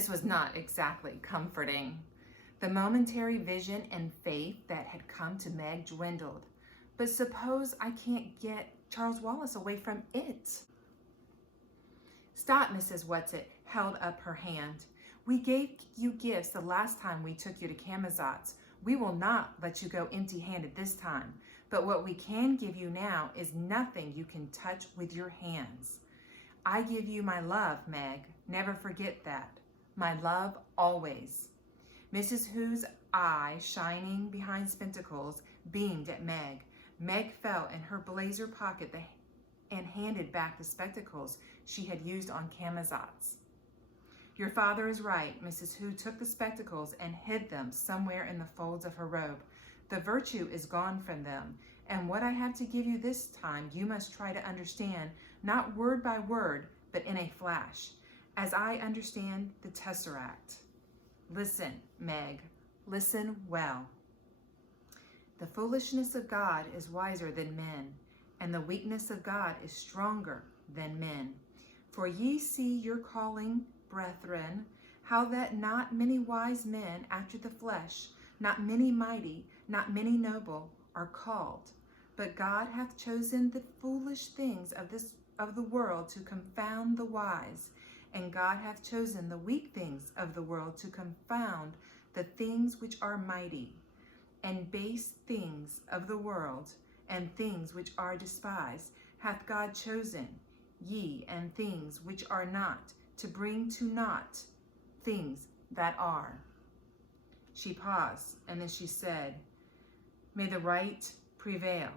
This was not exactly comforting. The momentary vision and faith that had come to Meg dwindled. But suppose I can't get Charles Wallace away from it? Stop, Mrs. Whatsit held up her hand. We gave you gifts the last time we took you to Camazotz. We will not let you go empty-handed this time. But what we can give you now is nothing you can touch with your hands. I give you my love, Meg. Never forget that. My love always. Mrs. Who's eye, shining behind spectacles, beamed at Meg. Meg felt in her blazer pocket and handed back the spectacles she had used on Camazotz. Your father is right. Mrs. Who took the spectacles and hid them somewhere in the folds of her robe. The virtue is gone from them, and what I have to give you this time you must try to understand, not word by word, but in a flash, as I understand the Tesseract. Listen, Meg, listen well. The foolishness of God is wiser than men, and the weakness of God is stronger than men. For ye see your calling, brethren, how that not many wise men after the flesh, not many mighty, not many noble, are called. But God hath chosen the foolish things of the world to confound the wise, and God hath chosen the weak things of the world to confound the things which are mighty, and base things of the world, and things which are despised, hath God chosen, ye and things which are not, to bring to naught things that are. She paused, and then she said, May the right prevail.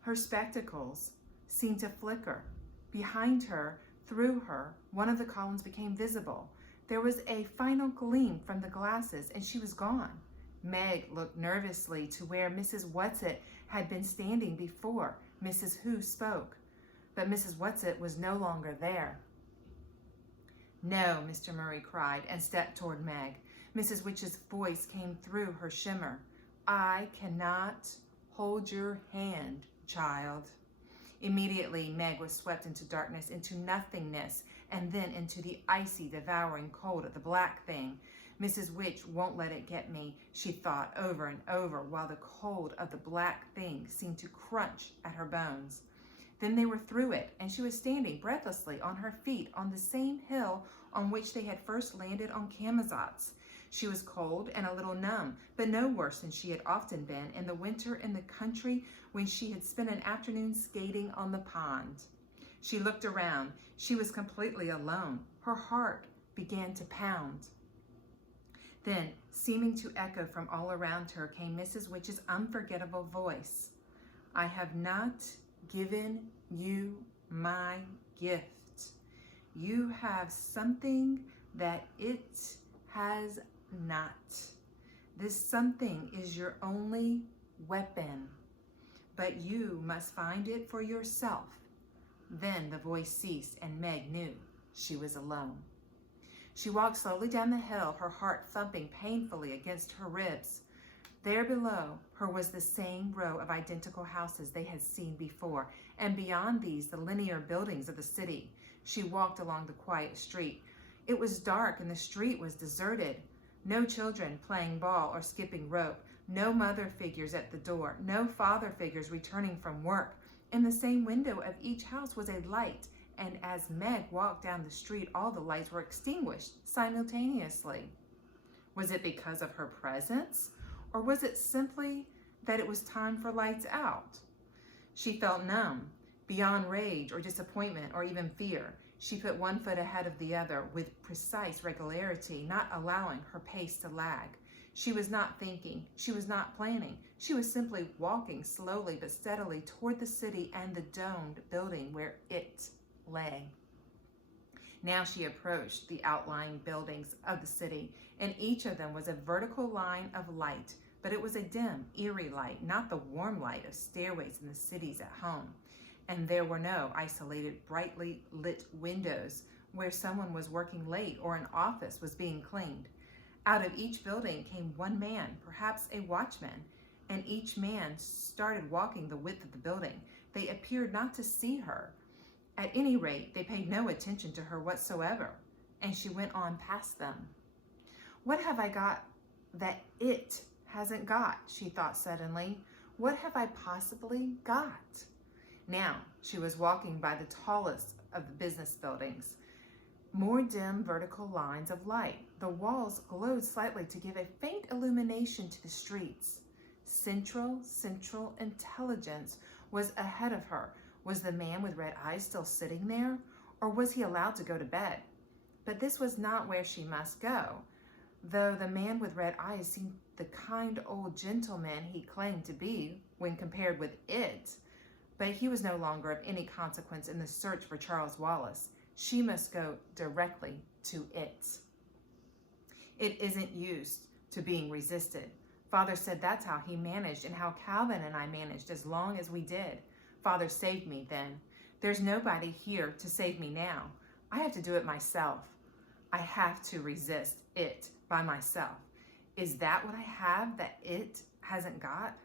Her spectacles seemed to flicker. Behind her, through her, one of the columns became visible. There was a final gleam from the glasses, and she was gone. Meg looked nervously to where Mrs. Whatsit had been standing before Mrs. Who spoke, but Mrs. Whatsit was no longer there. No, Mr. Murray cried and stepped toward Meg. Mrs. Witch's voice came through her shimmer. I cannot hold your hand, child. Immediately, Meg was swept into darkness, into nothingness, and then into the icy, devouring cold of the black thing. Mrs. Witch won't let it get me, she thought over and over, while the cold of the black thing seemed to crunch at her bones. Then they were through it, and she was standing breathlessly on her feet on the same hill on which they had first landed on Camazotz. She was cold and a little numb, but no worse than she had often been in the winter in the country when she had spent an afternoon skating on the pond. She looked around. She was completely alone. Her heart began to pound. Then, seeming to echo from all around her, came Mrs. Witch's unforgettable voice. I have not given you my gift. You have something that it has not. This something is your only weapon, but you must find it for yourself. Then the voice ceased, and Meg knew she was alone. She walked slowly down the hill, her heart thumping painfully against her ribs. There below her was the same row of identical houses they had seen before, and beyond these the linear buildings of the city. She walked along the quiet street. It was dark and the street was deserted. No children playing ball or skipping rope, no mother figures at the door, no father figures returning from work. In the same window of each house was a light, and as Meg walked down the street, all the lights were extinguished simultaneously. Was it because of her presence? Or was it simply that it was time for lights out? She felt numb, beyond rage or disappointment or even fear. She put one foot ahead of the other with precise regularity, not allowing her pace to lag. She was not thinking. She was not planning. She was simply walking slowly but steadily toward the city and the domed building where it lay. Now she approached the outlying buildings of the city, and each of them was a vertical line of light, but it was a dim, eerie light, not the warm light of stairways in the cities at home. And there were no isolated, brightly lit windows where someone was working late or an office was being cleaned. Out of each building came one man, perhaps a watchman, and each man started walking the width of the building. They appeared not to see her. At any rate, they paid no attention to her whatsoever. and she went on past them. What have I got that it hasn't got? She thought suddenly. What have I possibly got? Now she was walking by the tallest of the business buildings. More dim vertical lines of light. The walls glowed slightly to give a faint illumination to the streets. Central Intelligence was ahead of her. Was the man with red eyes still sitting there, or was he allowed to go to bed? But this was not where she must go, though the man with red eyes seemed the kind old gentleman he claimed to be when compared with it. But he was no longer of any consequence in the search for Charles Wallace. She must go directly to it. It isn't used to being resisted. Father said that's how he managed and how Calvin and I managed as long as we did. Father saved me then. There's nobody here to save me now. I have to do it myself. I have to resist it by myself. Is that what I have that it hasn't got?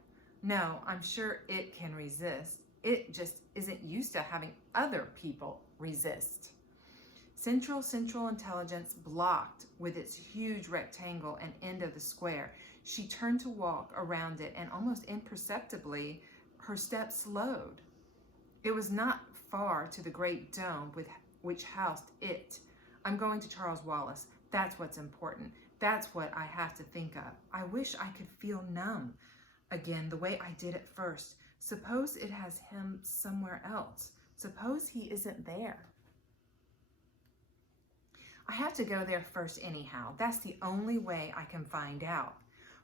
No, I'm sure it can resist. It just isn't used to having other people resist. Central Intelligence blocked with its huge rectangle and end of the square. She turned to walk around it, and almost imperceptibly, her steps slowed. It was not far to the great dome which housed it. I'm going to Charles Wallace. That's what's important. That's what I have to think of. I wish I could feel numb again the way I did at first. Suppose it has him somewhere else. Suppose he isn't there. I have to go there first anyhow. That's the only way I can find out.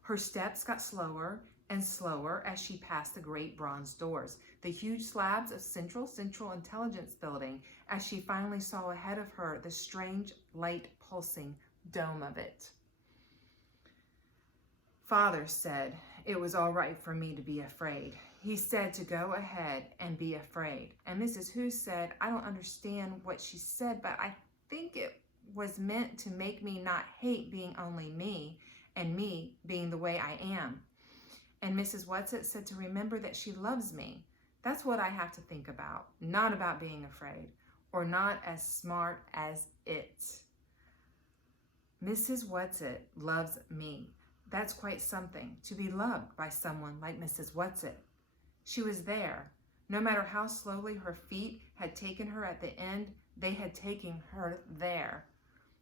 Her steps got slower and slower as she passed the great bronze doors, the huge slabs of Central Intelligence Building, as she finally saw ahead of her the strange, light pulsing dome of it. Father said it was all right for me to be afraid. He said to go ahead and be afraid. And Mrs. Hu said, I don't understand what she said, but I think it was meant to make me not hate being only me and me being the way I am. And Mrs. Whatsit said to remember that she loves me. That's what I have to think about, not about being afraid or not as smart as it. Mrs. Whatsit loves me. That's quite something, to be loved by someone like Mrs. Whatsit. She was there. No matter how slowly her feet had taken her at the end, they had taken her there.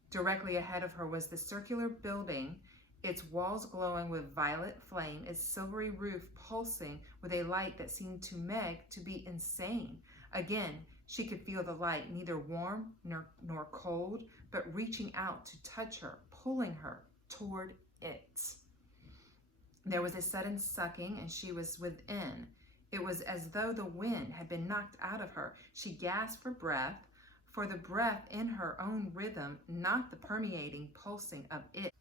Directly ahead of her was the circular building, its walls glowing with violet flame, its silvery roof pulsing with a light that seemed to Meg to be insane. Again, she could feel the light, neither warm nor cold, but reaching out to touch her, pulling her toward it. There was a sudden sucking, and she was within. It was as though the wind had been knocked out of her. She gasped for breath, for the breath in her own rhythm, not the permeating pulsing of it.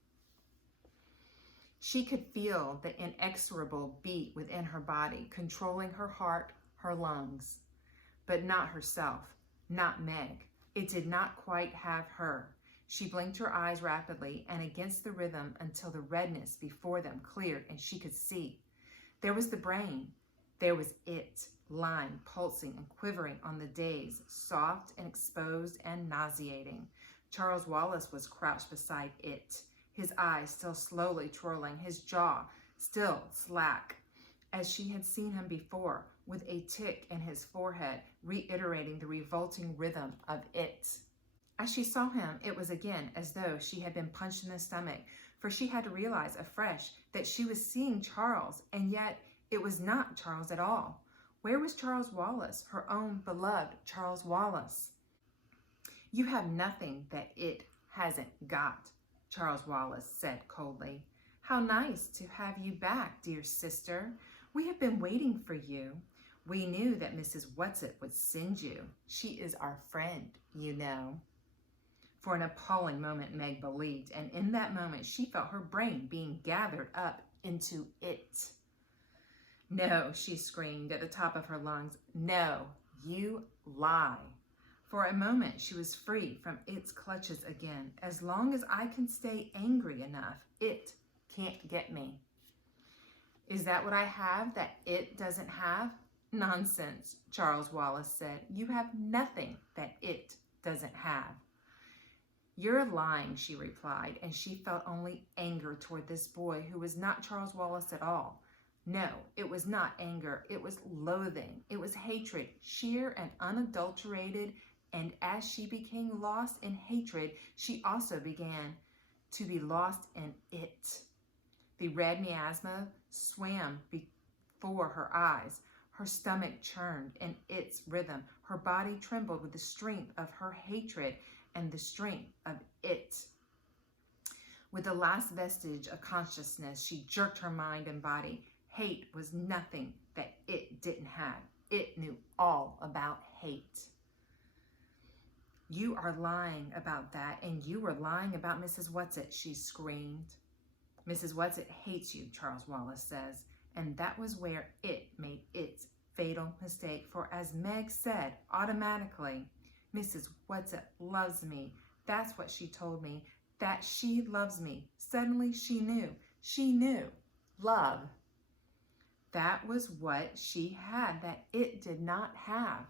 She could feel the inexorable beat within her body, controlling her heart, her lungs, but not herself, not Meg. It did not quite have her. She blinked her eyes rapidly and against the rhythm until the redness before them cleared and she could see. There was the brain. There was it, lying, pulsing and quivering on the days, soft and exposed and nauseating. Charles Wallace was crouched beside it, his eyes still slowly twirling, his jaw still slack, as she had seen him before, with a tick in his forehead, reiterating the revolting rhythm of it. As she saw him, it was again as though she had been punched in the stomach, for she had to realize afresh that she was seeing Charles, and yet it was not Charles at all. Where was Charles Wallace, her own beloved Charles Wallace? You have nothing that it hasn't got, Charles Wallace said coldly. How nice to have you back, dear sister. We have been waiting for you. We knew that Mrs. Whatsit would send you. She is our friend, you know. For an appalling moment, Meg believed, and in that moment she felt her brain being gathered up into it. No, she screamed at the top of her lungs. No, you lie. For a moment she was free from its clutches again. As long as I can stay angry enough, it can't get me. Is that what I have that it doesn't have? Nonsense, Charles Wallace said. You have nothing that it doesn't have. "You're lying," she replied, and she felt only anger toward this boy who was not Charles Wallace at all. No, it was not anger. It was loathing. It was hatred, sheer and unadulterated. And as she became lost in hatred, she also began to be lost in it. The red miasma swam before her eyes. Her stomach churned in its rhythm. Her body trembled with the strength of her hatred and the strength of it. With the last vestige of consciousness, she jerked her mind and body. Hate was nothing that it didn't have. It knew all about hate. "You are lying about that, and you were lying about Mrs. Whatsit," she screamed. "Mrs. Whatsit hates you," Charles Wallace says, and that was where it made its fatal mistake, for as Meg said automatically, "Mrs. Whatsit loves me. That's what she told me, that she loves me." Suddenly she knew love. That was what she had that it did not have.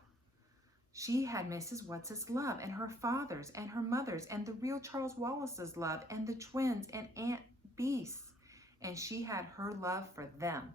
She had Mrs. Whatsit's love, and her father's, and her mother's, and the real Charles Wallace's love, and the twins, and Aunt Beast's, and she had her love for them.